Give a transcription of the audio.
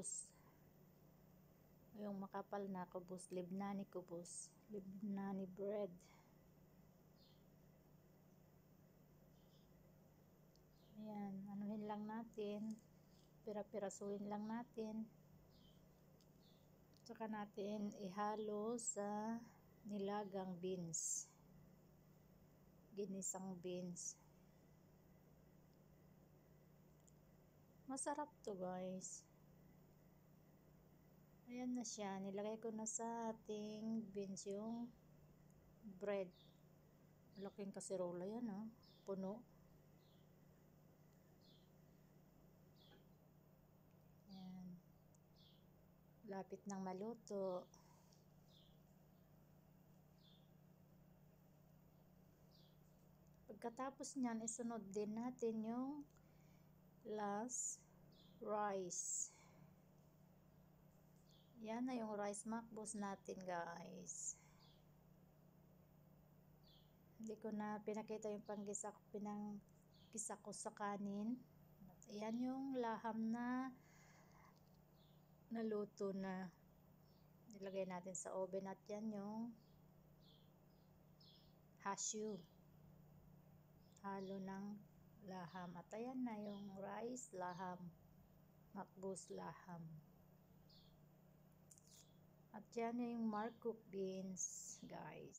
kubos. Yung makapal na kubos, Lebanese kubos, Lebanese bread. Ayan, anuhin lang natin, pira-pirasuhin lang natin. Tsaka natin ihalo sa nilagang beans, ginisang beans. Masarap to guys. Ayan na siya, nilagay ko na sa ating beans yung bread. Malaking kaserola yan puno. Ayan. Lapit nang maluto. Pagkatapos nyan, isunod din natin yung last rice. Yan na yung rice makbos natin guys. Hindi ko na pinakita yung pinanggisa ko sa kanin. Ayan yung laham na naluto na. Nilagay natin sa oven at yan yung hasyu. Halo ng laham. At ayan na yung rice, laham. Makbus laham. At yan yung mark cooked beans guys.